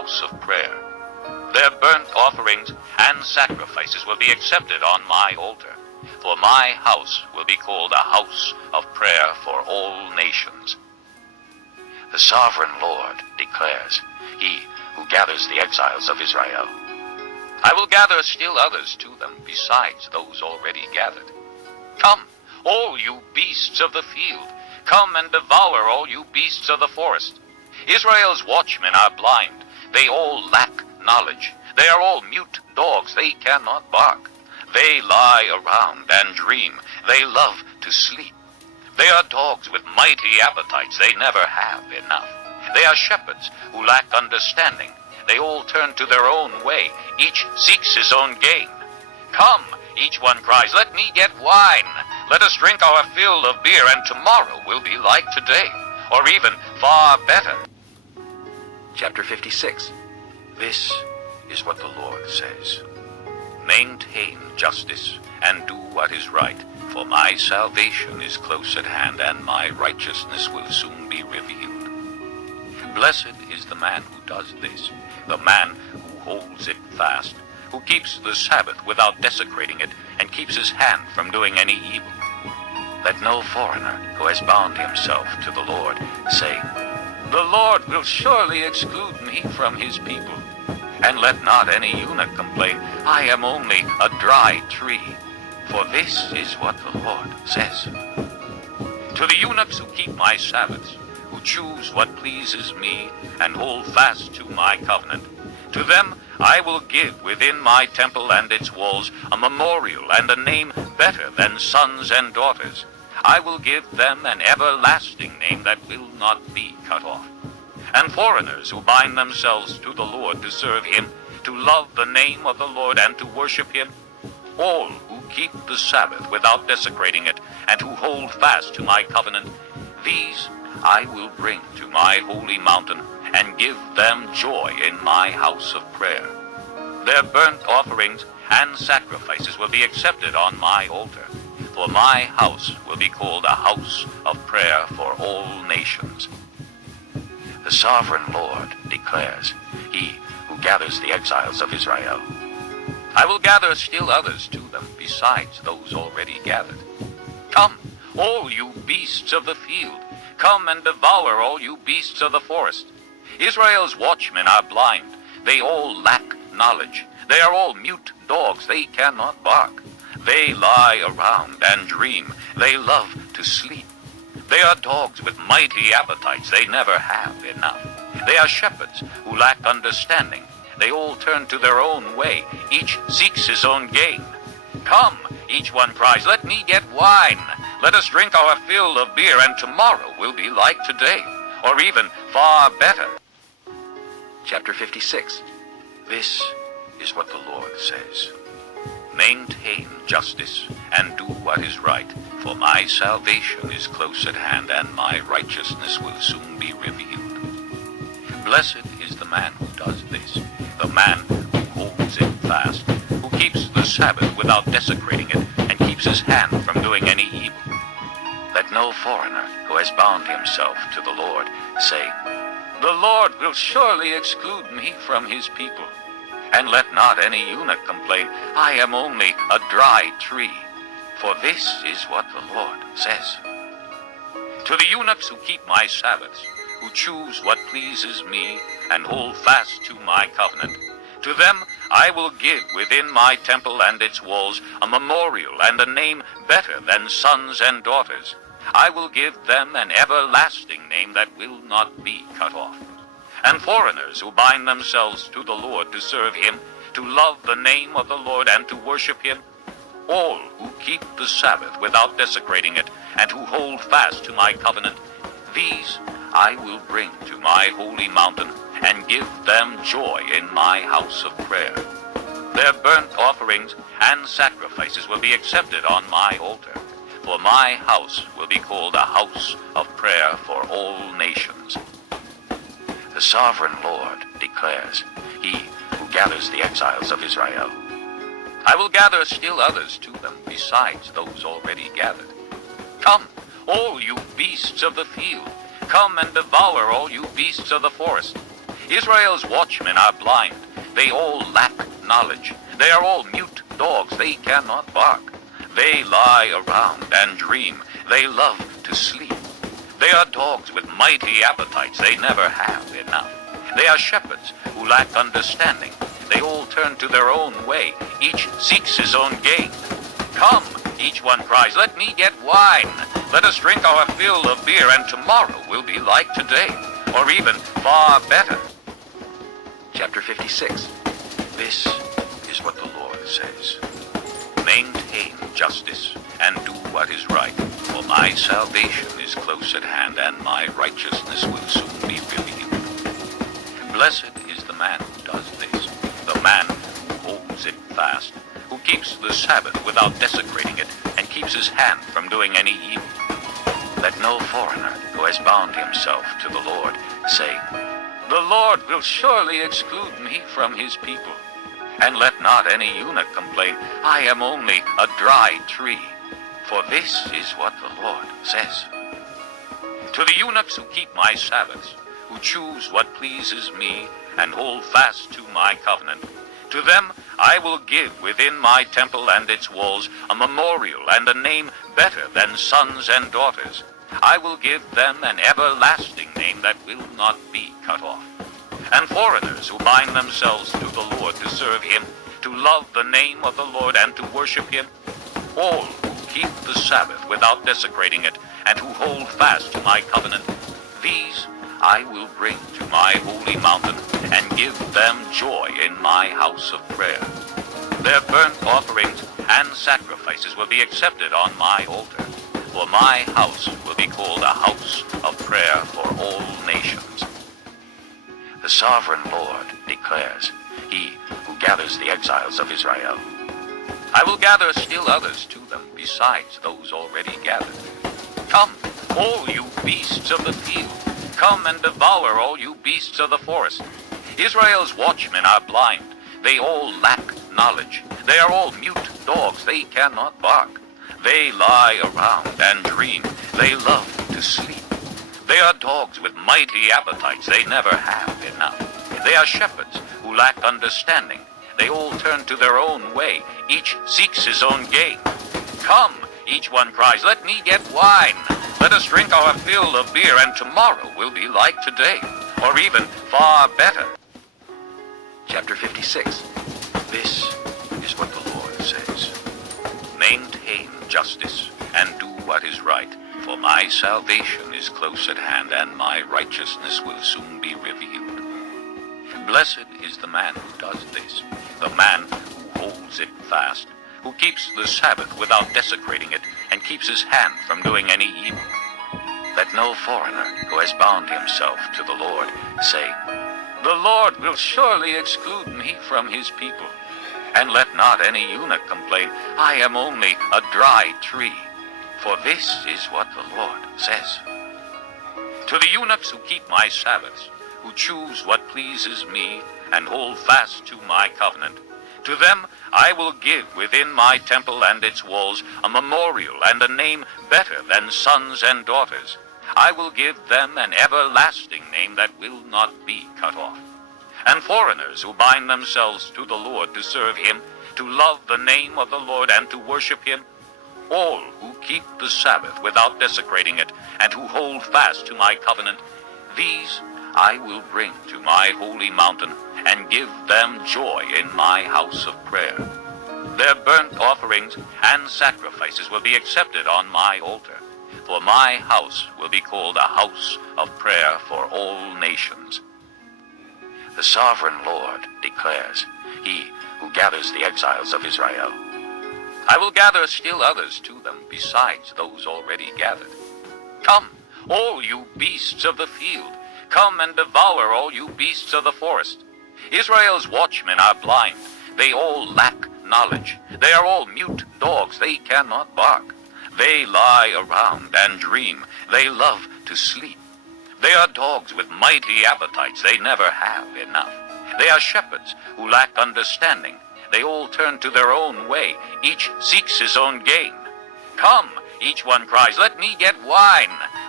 house of prayer. Their burnt offerings and sacrifices will be accepted on my altar, for my house will be called a house of prayer for all nations. The sovereign Lord declares, he who gathers the exiles of Israel. I will gather still others to them besides those already gathered. Come, all you beasts of the field, come and devour all you beasts of the forest. Israel's watchmen are blind, they all lack knowledge. They are all mute dogs, they cannot bark. They lie around and dream, they love to sleep. They are dogs with mighty appetites, they never have enough. They are shepherds who lack understanding. They all turn to their own way, each seeks his own gain. Come, each one cries, let me get wine. Let us drink our fill of beer, and tomorrow will be like today, or even far better. Chapter 56. This is what the Lord says. Maintain justice and do what is right, for my salvation is close at hand, and my righteousness will soon be revealed. Blessed is the man who does this, the man who holds it fast, who keeps the Sabbath without desecrating it, and keeps his hand from doing any evil. Let no foreigner who has bound himself to the Lord say, the Lord will surely exclude me from his people. And let not any eunuch complain, I am only a dry tree. For this is what the Lord says. To the eunuchs who keep my Sabbaths, who choose what pleases me, and hold fast to my covenant, to them I will give within my temple and its walls a memorial and a name better than sons and daughters. I will give them an everlasting name that will not be cut off. And foreigners who bind themselves to the Lord to serve him, to love the name of the Lord and to worship him, all who keep the Sabbath without desecrating it, and who hold fast to my covenant, these I will bring to my holy mountain, and give them joy in my house of prayer. Their burnt offerings and sacrifices will be accepted on my altar, for my house will be called a house of prayer for all nations. The sovereign Lord declares, he who gathers the exiles of Israel. I will gather still others to them besides those already gathered. Come, all you beasts of the field, come and devour all you beasts of the forest. Israel's watchmen are blind, they all lack knowledge. They are all mute dogs, they cannot bark. They lie around and dream, they love to sleep. They are dogs with mighty appetites, they never have enough. They are shepherds who lack understanding. They all turn to their own way, each seeks his own gain. Come, each one cries, let me get wine. Let us drink our fill of beer, and tomorrow will be like today, or even far better. Chapter 56. This is what the Lord says. Maintain justice and do what is right, for my salvation is close at hand, and my righteousness will soon be revealed. Blessed is the man who does this, the man who holds it fast, who keeps the Sabbath without desecrating it, and keeps his hand from doing any evil. Let no foreigner who has bound himself to the Lord say, the Lord will surely exclude me from his people. And let not any eunuch complain, I am only a dry tree. For this is what the Lord says. To the eunuchs who keep my Sabbaths, who choose what pleases me, and hold fast to my covenant, to them I will give within my temple and its walls a memorial and a name better than sons and daughters. I will give them an everlasting name that will not be cut off. And foreigners who bind themselves to the Lord to serve him, to love the name of the Lord and to worship him, all who keep the Sabbath without desecrating it, and who hold fast to my covenant, these I will bring to my holy mountain, and give them joy in my house of prayer. Their burnt offerings and sacrifices will be accepted on my altar, for my house will be called a house of prayer for all nations. The sovereign Lord declares, he who gathers the exiles of Israel. I will gather still others to them besides those already gathered. Come, all you beasts of the field, come and devour all you beasts of the forest. Israel's watchmen are blind. They all lack knowledge. They are all mute dogs. They cannot bark. They lie around and dream. They love to sleep. They are dogs with mighty appetites. They never have enough. They are shepherds who lack understanding. They all turn to their own way. Each seeks his own gain. Come, each one cries, let me get wine. Let us drink our fill of beer, and tomorrow will be like today, or even far better. Chapter 56. This is what the Lord says. Maintain justice and do what is right, for my salvation is close at hand, and my righteousness will soon be revealed. Blessed is the man who does this, the man who holds it fast, who keeps the Sabbath without desecrating it, and keeps his hand from doing any evil. Let no foreigner who has bound himself to the Lord say, the Lord will surely exclude me from his people. And let not any eunuch complain, I am only a dry tree. For this is what the Lord says. To the eunuchs who keep my Sabbaths, who choose what pleases me, and hold fast to my covenant, to them I will give within my temple and its walls a memorial and a name better than sons and daughters. I will give them an everlasting name that will not be cut off. And foreigners who bind themselves to the Lord to serve him, to love the name of the Lord and to worship him, all who keep the Sabbath without desecrating it, and who hold fast to my covenant, these I will bring to my holy mountain, and give them joy in my house of prayer. Their burnt offerings and sacrifices will be accepted on my altar, for my house will be called a house of prayer for all nations. The sovereign Lord declares, he who gathers the exiles of Israel. I will gather still others to them, besides those already gathered. Come, all you beasts of the field, come and devour all you beasts of the forest. Israel's watchmen are blind. They all lack knowledge. They are all mute dogs. They cannot bark. They lie around and dream. They love to sleep. They are dogs with mighty appetites. They never have enough. They are shepherds who lack understanding. They all turn to their own way. Each seeks his own gain. Come, each one cries, let me get wine. Let us drink our fill of beer, and tomorrow will be like today, or even far better. Chapter 56. This is what the Lord says. Maintain justice and do what is right, for my salvation is close at hand, and my righteousness will soon be revealed. Blessed is the man who does this, the man who holds it fast, who keeps the Sabbath without desecrating it, and keeps his hand from doing any evil. Let no foreigner who has bound himself to the Lord say, the Lord will surely exclude me from his people. And let not any eunuch complain, I am only a dry tree. For this is what the Lord says. To the eunuchs who keep my Sabbaths, who choose what pleases me, and hold fast to my covenant, to them I will give within my temple and its walls a memorial and a name better than sons and daughters. I will give them an everlasting name that will not be cut off. And foreigners who bind themselves to the Lord to serve him, to love the name of the Lord and to worship him, all who keep the Sabbath without desecrating it, and who hold fast to my covenant, these I will bring to my holy mountain, and give them joy in my house of prayer. Their burnt offerings and sacrifices will be accepted on my altar, for my house will be called a house of prayer for all nations. The sovereign Lord declares, he who gathers the exiles of Israel. I will gather still others to them, besides those already gathered. Come, all you beasts of the field, come and devour all you beasts of the forest. Israel's watchmen are blind. They all lack knowledge. They are all mute dogs. They cannot bark. They lie around and dream. They love to sleep. They are dogs with mighty appetites. They never have enough. They are shepherds who lack understanding. They all turn to their own way. Each seeks his own gain. Come, each one cries, let me get wine.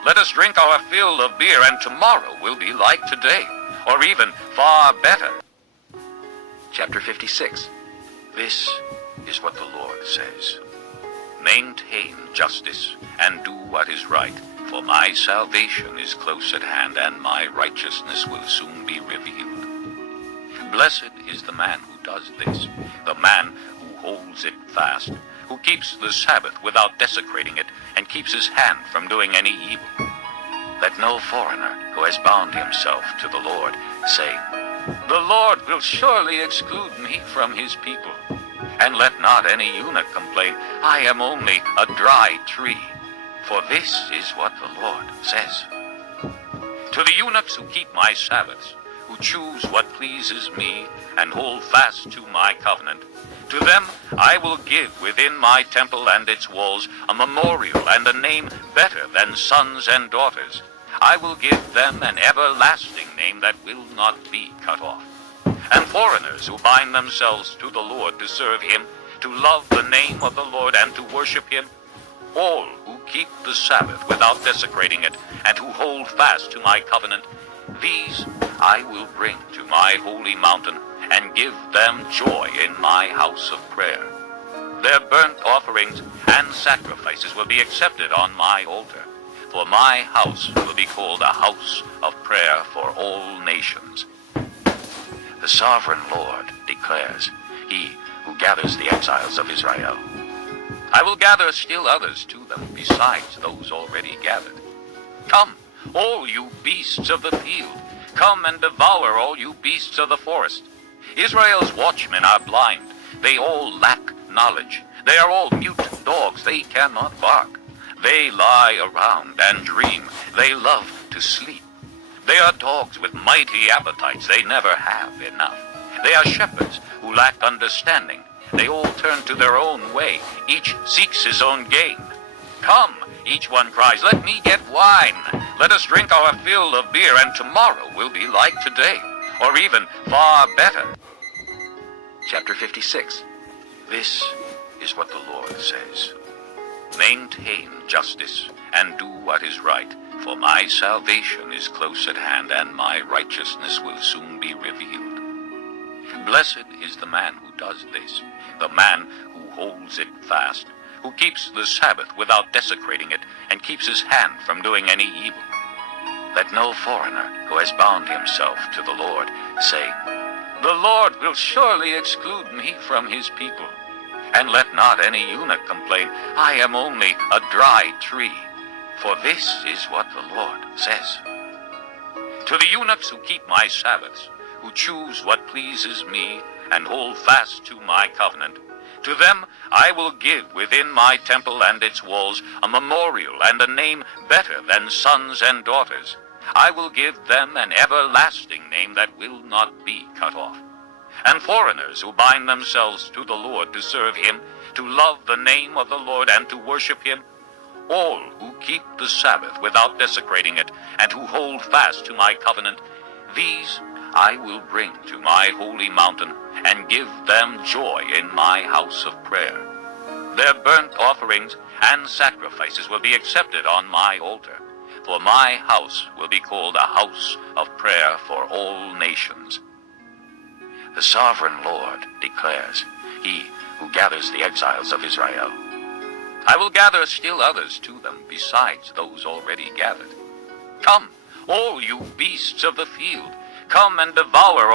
let us drink our fill of beer, and tomorrow will be like today, or even far better. Chapter 56. This is what the Lord says. Maintain justice and do what is right, for my salvation is close at hand, and my righteousness will soon be revealed. Blessed is the man who does this, the man who holds it fast, who keeps the Sabbath without desecrating it, and keeps his hand from doing any evil. Let no foreigner who has bound himself to the Lord say, "The Lord will surely exclude me from his people." And let not any eunuch complain, "I am only a dry tree." For this is what the Lord says. To the eunuchs who keep my Sabbaths, who choose what pleases me, and hold fast to my covenant, to them I will give within my temple and its walls a memorial and a name better than sons and daughters. I will give them an everlasting name that will not be cut off. And foreigners who bind themselves to the Lord to serve him, to love the name of the Lord and to worship him, all who keep the Sabbath without desecrating it, and who hold fast to my covenant, these I will bring to my holy mountain, and give them joy in my house of prayer. Their burnt offerings and sacrifices will be accepted on my altar, for my house will be called a house of prayer for all nations. The sovereign Lord declares, he who gathers the exiles of Israel. I will gather still others to them besides those already gathered. Come, all you beasts of the field, come and devour all you beasts of the forest. Israel's watchmen are blind, they all lack knowledge. They are all mute dogs, they cannot bark. They lie around and dream, they love to sleep. They are dogs with mighty appetites, they never have enough. They are shepherds who lack understanding. They all turn to their own way, each seeks his own gain. Come, each one cries, "Let me get wine. Let us drink our fill of beer, and tomorrow will be like today, or even far better." Chapter 56. This is what the Lord says. Maintain justice and do what is right, for my salvation is close at hand, and my righteousness will soon be revealed. Blessed is the man who does this, the man who holds it fast, who keeps the Sabbath without desecrating it, and keeps his hand from doing any evil. Let no foreigner who has bound himself to the Lord say, "The Lord will surely exclude me from his people." And let not any eunuch complain, "I am only a dry tree." For this is what the Lord says. To the eunuchs who keep my Sabbaths, who choose what pleases me, and hold fast to my covenant, to them I will give within my temple and its walls a memorial and a name better than sons and daughters. I will give them an everlasting name that will not be cut off. And foreigners who bind themselves to the Lord to serve him, to love the name of the Lord and to worship him, all who keep the Sabbath without desecrating it, and who hold fast to my covenant, these I will bring to my holy mountain, and give them joy in my house of prayer. Their burnt offerings and sacrifices will be accepted on my altar, for my house will be called a house of prayer for all nations. The sovereign Lord declares, he who gathers the exiles of Israel. I will gather still others to them besides those already gathered. Come, all you beasts of the field, come and devour